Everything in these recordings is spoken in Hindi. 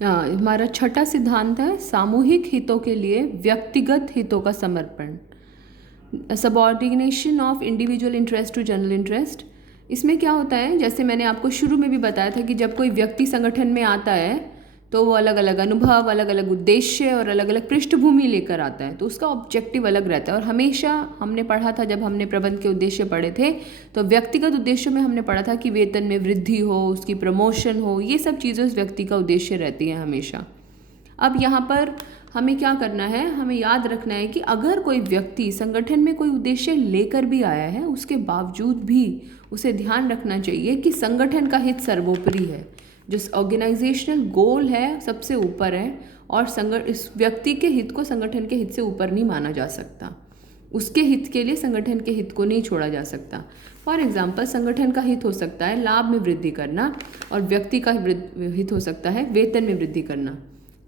हमारा छठा सिद्धांत है सामूहिक हितों के लिए व्यक्तिगत हितों का समर्पण, subordination of individual interest to general interest. इसमें क्या होता है, जैसे मैंने आपको शुरू में भी बताया था कि जब कोई व्यक्ति संगठन में आता है तो वो अलग अलग अनुभव, अलग अलग उद्देश्य और अलग अलग पृष्ठभूमि लेकर आता है, तो उसका ऑब्जेक्टिव अलग रहता है। और हमेशा हमने पढ़ा था, जब हमने प्रबंध के उद्देश्य पढ़े थे, तो व्यक्तिगत उद्देश्यों में हमने पढ़ा था कि वेतन में वृद्धि हो, उसकी प्रमोशन हो, ये सब चीज़ें उस व्यक्ति का उद्देश्य रहती हैं हमेशा। अब यहाँ पर हमें क्या करना है, हमें याद रखना है कि अगर कोई व्यक्ति संगठन में कोई उद्देश्य लेकर भी आया है, उसके बावजूद भी उसे ध्यान रखना चाहिए कि संगठन का हित सर्वोपरि है, जो ऑर्गेनाइजेशनल गोल है सबसे ऊपर है, और इस व्यक्ति के हित को संगठन के हित से ऊपर नहीं माना जा सकता। उसके हित के लिए संगठन के हित को नहीं छोड़ा जा सकता। फॉर एग्जाम्पल, संगठन का हित हो सकता है लाभ में वृद्धि करना, और व्यक्ति का हित हो सकता है वेतन में वृद्धि करना।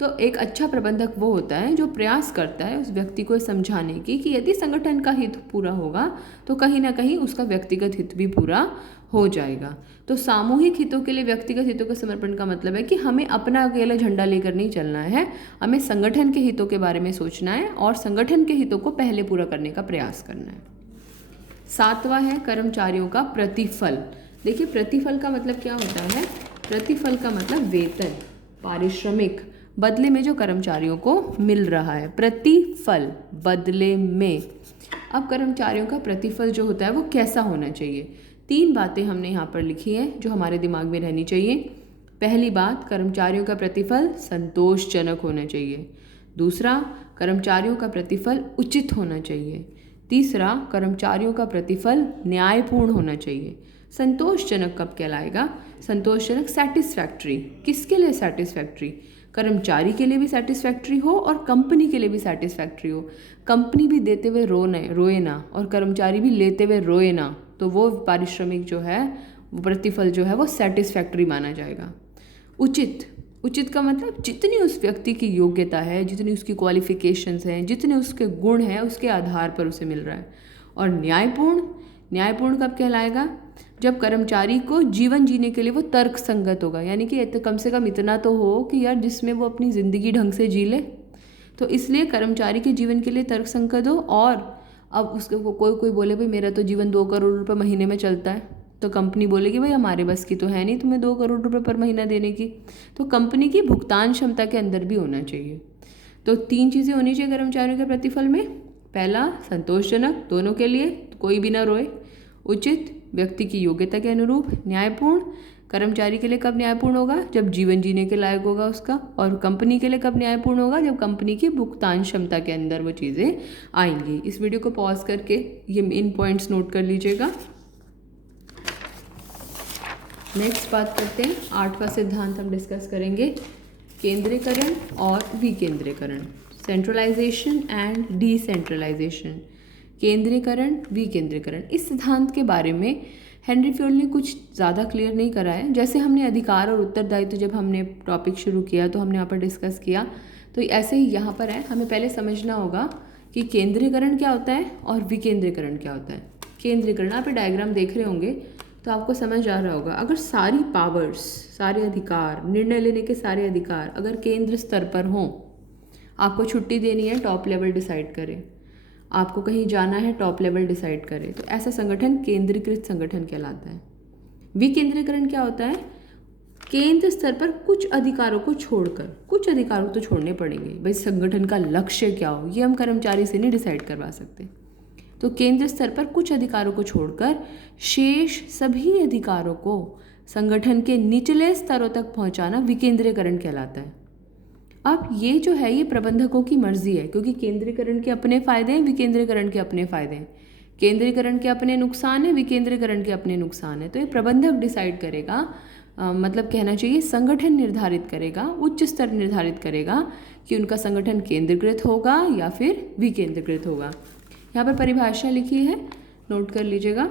तो एक अच्छा प्रबंधक वो होता है जो प्रयास करता है उस व्यक्ति को समझाने की कि यदि संगठन का हित पूरा होगा तो कहीं ना कहीं उसका व्यक्तिगत हित भी पूरा हो जाएगा। तो सामूहिक हितों के लिए व्यक्तिगत हितों का समर्पण का मतलब है कि हमें अपना अकेला झंडा लेकर नहीं चलना है, हमें संगठन के हितों के बारे में सोचना है और संगठन के हितों को पहले पूरा करने का प्रयास करना है। सातवां है कर्मचारियों का प्रतिफल। देखिए, प्रतिफल का मतलब क्या होता है, प्रतिफल का मतलब वेतन, पारिश्रमिक, बदले में जो कर्मचारियों को मिल रहा है, प्रतिफल बदले में। अब कर्मचारियों का प्रतिफल जो होता है वो कैसा होना चाहिए, 3 बातें हमने यहाँ पर लिखी हैं जो हमारे दिमाग में रहनी चाहिए। पहली बात, कर्मचारियों का प्रतिफल संतोषजनक होना चाहिए। दूसरा, कर्मचारियों का प्रतिफल उचित होना चाहिए। तीसरा, कर्मचारियों का प्रतिफल न्यायपूर्ण होना चाहिए। संतोषजनक कब कहलाएगा, संतोषजनक सेटिस्फैक्ट्री, किसके लिए सेटिस्फैक्ट्री, कर्मचारी के लिए भी सेटिस्फैक्ट्री हो और कंपनी के लिए भी सेटिस्फैक्ट्री हो। कंपनी भी देते हुए रोए ना और कर्मचारी भी लेते हुए रोए ना, तो वो पारिश्रमिक जो है, वो प्रतिफल जो है वो सेटिस्फैक्ट्री माना जाएगा। उचित, उचित का मतलब जितनी उस व्यक्ति की योग्यता है, जितनी उसकी क्वालिफिकेशंस हैं, जितने उसके गुण हैं, उसके आधार पर उसे मिल रहा है। और न्यायपूर्ण, न्यायपूर्ण कब कहलाएगा, जब कर्मचारी को जीवन जीने के लिए वो तर्क संगत होगा, यानी कि कम से कम इतना तो हो कि यार जिसमें वो अपनी ज़िंदगी ढंग से जी ले। तो इसलिए कर्मचारी के जीवन के लिए तर्क संगत हो। और अब उसके कोई बोले भाई मेरा तो जीवन 2 करोड़ रुपये महीने में चलता है, तो कंपनी बोलेगी भाई हमारे बस की तो है नहीं तुम्हें 2 करोड़ रुपये पर महीना देने की। तो कंपनी की भुगतान क्षमता के अंदर भी होना चाहिए। तो 3 चीज़ें होनी चाहिए कर्मचारियों के प्रतिफल में। पहला, संतोषजनक, दोनों के लिए, कोई भी ना रोए। उचित, व्यक्ति की योग्यता के अनुरूप। न्यायपूर्ण, कर्मचारी के लिए कब न्यायपूर्ण होगा, जब जीवन जीने के लायक होगा उसका। और कंपनी के लिए कब न्यायपूर्ण होगा, जब कंपनी की भुगतान क्षमता के अंदर वो चीज़ें आएंगी। इस वीडियो को पॉज करके ये मेन पॉइंट्स नोट कर लीजिएगा। नेक्स्ट बात करते हैं, 8वां सिद्धांत हम डिस्कस करेंगे, केंद्रीकरण और विकेंद्रीकरण, सेंट्रलाइजेशन एंड डिसेंट्रलाइजेशन। केंद्रीकरण, विकेंद्रीकरण, इस सिद्धांत के बारे में हेनरी फ्योल ने कुछ ज़्यादा क्लियर नहीं करा है। जैसे हमने अधिकार और उत्तरदायित्व जब हमने टॉपिक शुरू किया तो हमने यहाँ पर डिस्कस किया, तो ऐसे ही यहाँ पर है, हमें पहले समझना होगा कि केंद्रीकरण क्या होता है और विकेंद्रीकरण क्या होता है। केंद्रीकरण, आप डायग्राम देख रहे होंगे तो आपको समझ आ रहा होगा, अगर सारी पावर्स, सारे अधिकार, निर्णय लेने के सारे अधिकार अगर केंद्र स्तर पर हों, आपको छुट्टी देनी है टॉप लेवल डिसाइड करे, आपको कहीं जाना है टॉप लेवल डिसाइड करे, तो ऐसा संगठन केंद्रीकृत संगठन कहलाता है। विकेंद्रीकरण क्या होता है, केंद्र स्तर पर कुछ अधिकारों को छोड़कर, कुछ अधिकारों तो छोड़ने पड़ेंगे, भाई संगठन का लक्ष्य क्या हो ये हम कर्मचारी से नहीं डिसाइड करवा सकते। तो केंद्र स्तर पर कुछ अधिकारों को छोड़कर शेष सभी अधिकारों को संगठन के निचले स्तरों तक पहुंचाना विकेंद्रीकरण कहलाता है। अब ये जो है ये प्रबंधकों की मर्जी है, क्योंकि केंद्रीकरण के अपने फायदे हैं, विकेंद्रीकरण के अपने फायदे हैं। केंद्रीकरण के अपने नुकसान है, विकेंद्रीकरण के अपने नुकसान है। तो ये प्रबंधक डिसाइड करेगा, मतलब कहना चाहिए संगठन निर्धारित करेगा, उच्च स्तर निर्धारित करेगा कि उनका संगठन केंद्रीकृत होगा या फिर विकेंद्रीकृत होगा। यहाँ पर परिभाषा लिखी है, नोट कर लीजिएगा।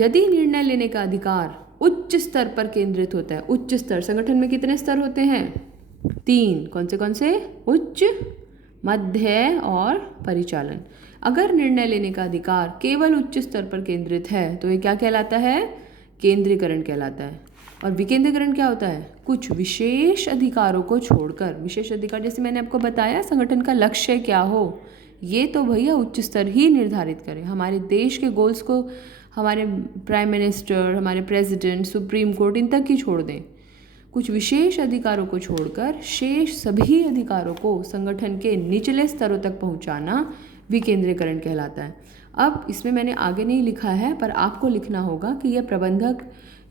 यदि निर्णय लेने का अधिकार उच्च स्तर पर केंद्रित होता है, उच्च स्तर, संगठन में कितने स्तर होते हैं, 3, कौन से, उच्च, मध्य और परिचालन। अगर निर्णय लेने का अधिकार केवल उच्च स्तर पर केंद्रित है तो ये क्या कहलाता है, केंद्रीकरण कहलाता है। और विकेंद्रीकरण क्या होता है? कुछ विशेष अधिकारों को छोड़कर, विशेष अधिकार जैसे मैंने आपको बताया संगठन का लक्ष्य क्या हो, ये तो भैया उच्च स्तर ही निर्धारित करें। हमारे देश के गोल्स को हमारे प्राइम मिनिस्टर, हमारे प्रेसिडेंट, सुप्रीम कोर्ट इन तक ही छोड़ दें। कुछ विशेष अधिकारों को छोड़कर शेष सभी अधिकारों को संगठन के निचले स्तरों तक पहुंचाना विकेंद्रीकरण कहलाता है। अब इसमें मैंने आगे नहीं लिखा है, पर आपको लिखना होगा कि यह प्रबंधक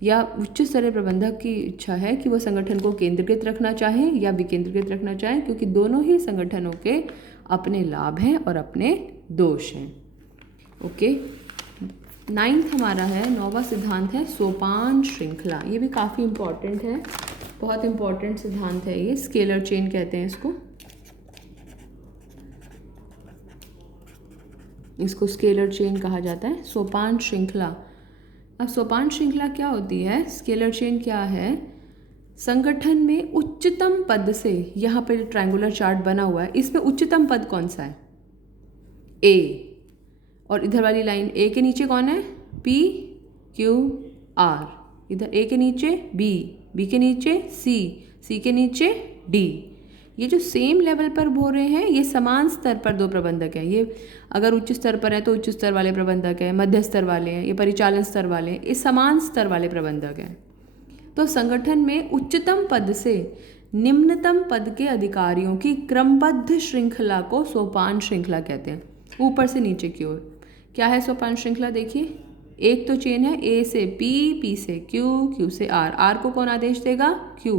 या उच्च स्तरीय प्रबंधक की इच्छा है कि वह संगठन को केंद्रीकृत रखना चाहे या विकेंद्रीकृत रखना चाहे, क्योंकि दोनों ही संगठनों के अपने लाभ हैं और अपने दोष हैं। ओके, 9th हमारा है, 9वां सिद्धांत है सोपान श्रृंखला। ये भी काफ़ी इम्पॉर्टेंट है, बहुत इम्पॉर्टेंट सिद्धांत है ये। स्केलर चेन कहते हैं इसको स्केलर चेन कहा जाता है, सोपान श्रृंखला। अब सोपान श्रृंखला क्या होती है, स्केलर चेन क्या है? संगठन में उच्चतम पद से, यहाँ पे ट्रायंगुलर चार्ट बना हुआ है, इसमें उच्चतम पद कौन सा है? ए। और इधर वाली लाइन ए के नीचे कौन है? P Q R. इधर ए के नीचे बी, बी के नीचे सी, सी के नीचे डी। ये जो सेम लेवल पर बोल रहे हैं, ये समान स्तर पर दो प्रबंधक हैं। ये अगर उच्च स्तर पर है तो उच्च स्तर वाले प्रबंधक हैं, मध्य स्तर वाले हैं, ये परिचालन स्तर वाले हैं, ये समान स्तर वाले प्रबंधक हैं। तो संगठन में उच्चतम पद से निम्नतम पद के अधिकारियों की क्रमबद्ध श्रृंखला को सोपान श्रृंखला कहते हैं, ऊपर से नीचे की ओर। क्या है सोपान श्रृंखला? देखिए, एक तो चेन है ए से पी, पी से क्यू, क्यू से आर। आर को कौन आदेश देगा? क्यू।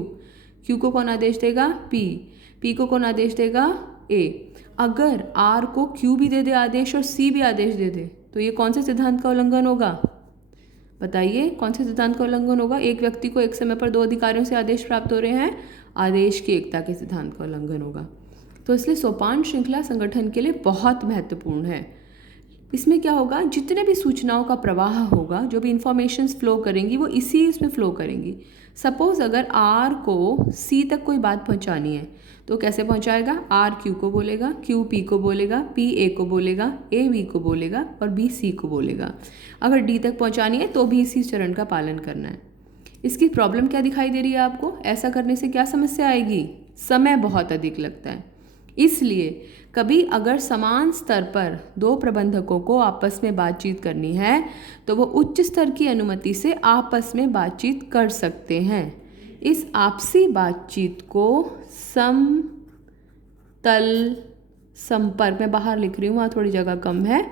क्यू को कौन आदेश देगा? पी। पी को कौन आदेश देगा? ए। अगर आर को क्यू भी दे दे आदेश और सी भी आदेश दे दे, तो ये कौन से सिद्धांत का उल्लंघन होगा? बताइए, कौन से सिद्धांत का उल्लंघन होगा? एक व्यक्ति को एक समय पर दो अधिकारियों से आदेश प्राप्त हो रहे हैं, आदेश की एकता के सिद्धांत का उल्लंघन होगा। तो इसलिए सोपान श्रृंखला संगठन के लिए बहुत महत्वपूर्ण है। इसमें क्या होगा? जितने भी सूचनाओं का प्रवाह होगा, जो भी इंफॉर्मेशंस फ्लो करेंगी, वो इसी इसमें फ्लो करेंगी। सपोज अगर आर को सी तक कोई बात पहुंचानी है, तो कैसे पहुंचाएगा? आर क्यू को बोलेगा, क्यू पी को बोलेगा, पी ए को बोलेगा, ए बी को बोलेगा और बी सी को बोलेगा। अगर डी तक पहुंचानी है तो भी इसी चरण का पालन करना है। इसकी प्रॉब्लम क्या दिखाई दे रही है आपको? ऐसा करने से क्या समस्या आएगी? समय बहुत अधिक लगता है। इसलिए कभी अगर समान स्तर पर दो प्रबंधकों को आपस में बातचीत करनी है, तो वो उच्च स्तर की अनुमति से आपस में बातचीत कर सकते हैं। इस आपसी बातचीत को समतल संपर्क, मैं बाहर लिख रही हूँ, वहाँ थोड़ी जगह कम है,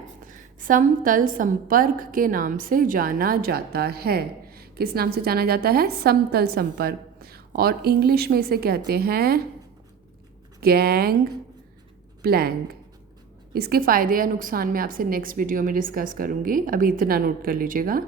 समतल संपर्क के नाम से जाना जाता है। किस नाम से जाना जाता है? समतल संपर्क। और इंग्लिश में इसे कहते हैं गैंग प्लैंग। इसके फ़ायदे या नुकसान मैं आपसे नेक्स्ट वीडियो में डिस्कस करूँगी, अभी इतना नोट कर लीजिएगा।